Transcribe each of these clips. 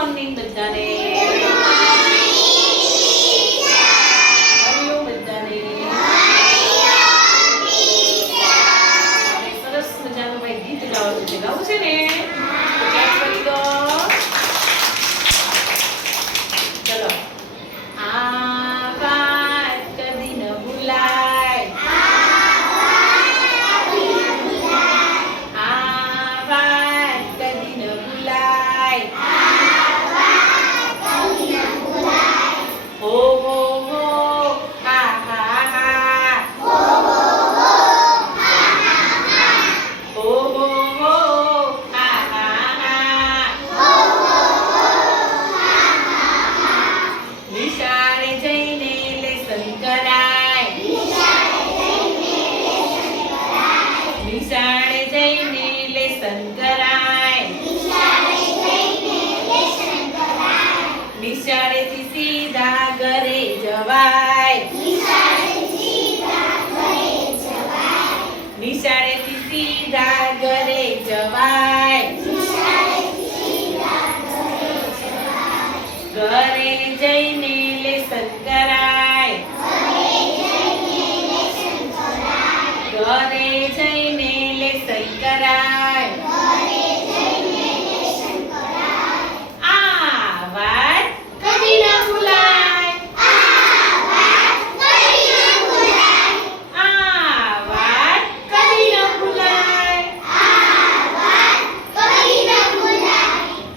Morning બધાને. હરિઓમ બધાને. સરસ મજાનું ભાઈ ગીત ગાવાનું છે. ગાવું છે ને? તો ક્લાસ કરી દો. ચલો. આ વાત કદી ન ભૂલાય. આ વાત કદી ન ભૂલાય. હો હો હો હા હા હા. હો હો હો હા હા હા. નિશાળે જઈને લેસન કરાય. નિશાળે જઈને લેસન કરાય. નિશાળેથી સીધા ઘરે જવાય. નિશાળેથી સીધા ઘરે જવાય. ઘરે જઈને લેસન કરાય. ઘરે જઈને લેસન કરાય. આ વાત કદી ન ભૂલાય. આ વાત કદી ન ભૂલાય.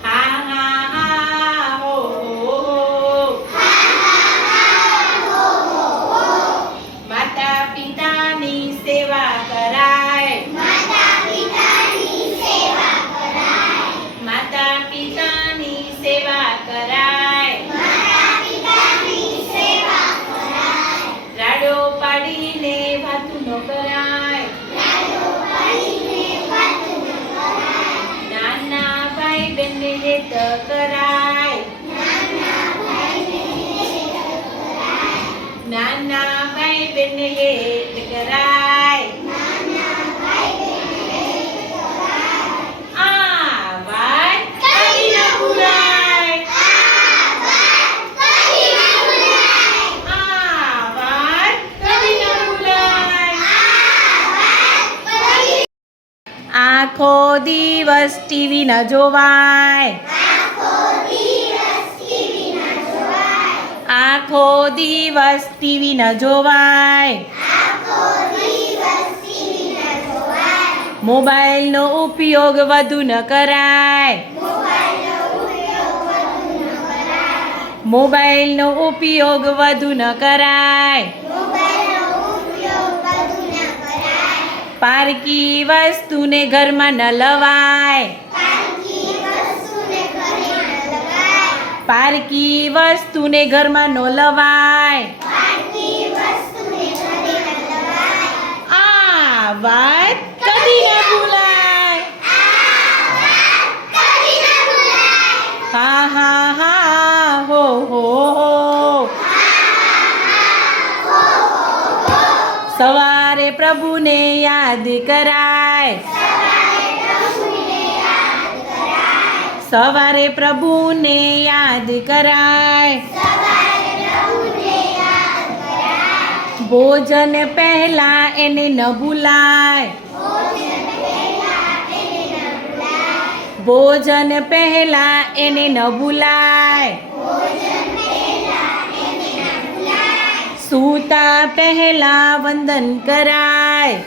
હા હા હા હો હો. માતા પિતાની સેવા કરાય. માતા પિતાની સેવા કરાય. રાડો પાડીને વાતું ન કરાય. નાના ભાઈ બંને હેત કરાય. નાના ભાઈ બંને હેત કરાય. આ વાત કદી ન ભૂલાય. આ વાત કદી ન ભૂલાય. આખો દિવસ ટીવી ન જોવાય. આખો દિવસ ટીવી ન જોવાય. મોબાઈલનો ઉપયોગ વધુ ન કરાય. મોબાઈલનો ઉપયોગ વધુ ન કરાય. પારકી વસ્તુને ઘરમાં ન લવાય. પારકી વસ્તુને ઘરમાં ન લવાય. આ વાત કદી ન ભૂલાય. હા હા હા હો હો હો. સવારે પ્રભુને યાદ કરાય. સવારે પ્રભુને યાદ કરાય. ભોજન પહેલા એને ન ભૂલાય. ભોજન પહેલા એને ન ભૂલાય. સૂતા પહેલા વંદન કરાય.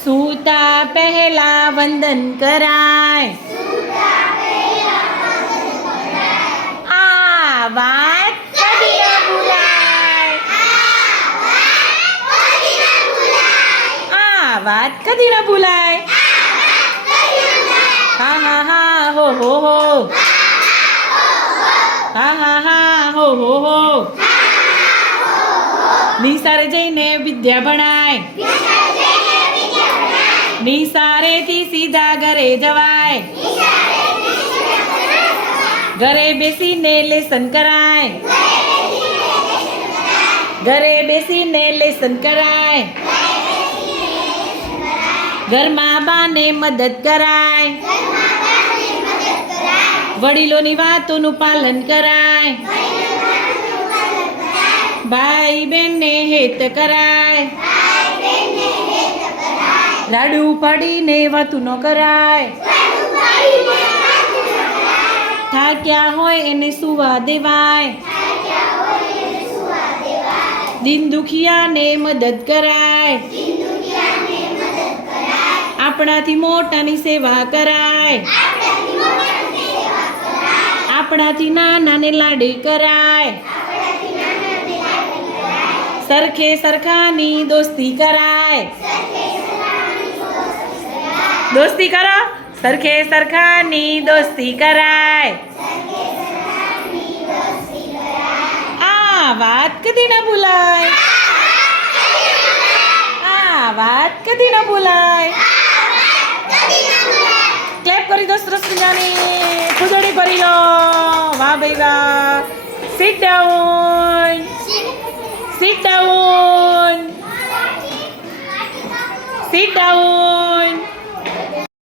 સૂતા પહેલા વંદન કરાય. આ વાત કદી ન ભૂલાય. આ વાત કદી ન ભૂલાય. હા હા હા હો હો હો. હા હા હા હો હો હો. નિશાળે જઈને વિદ્યા ભણાય. નિશાળેથી સીધા ઘરે જવાય. ઘરે બેસીને લેસન કરાય. ઘરે બેસીને લેસન કરાય. ઘરમાં બાને મદદ કરાય. વડીલોની વાતોનું પાલન કરાય. ભાઈ બહેનને હેત કરાય. લાડુ પાડીને વાતું ન કરાય. થાક્યા હોય એને સુવા દેવાય. દિન દુખિયાને મદદ કરાય. આપણાથી મોટાની સેવા કરાય. આપણાથી નાનાને લાડ કરાય. સરખે સરખાની દોસ્તી કરાય. દોસ્તી કરો. સરખે સરખાની દોસ્તી કરાય. આ વાત કદી ના ભૂલાય. આ વાત કદી ના ભૂલાય. ક્લેપ કરી દો સરસ મજાની. ફૂદડી ભરી લો. વાહ ભાઈ વાહ. Sit down. Sit down. Sit down.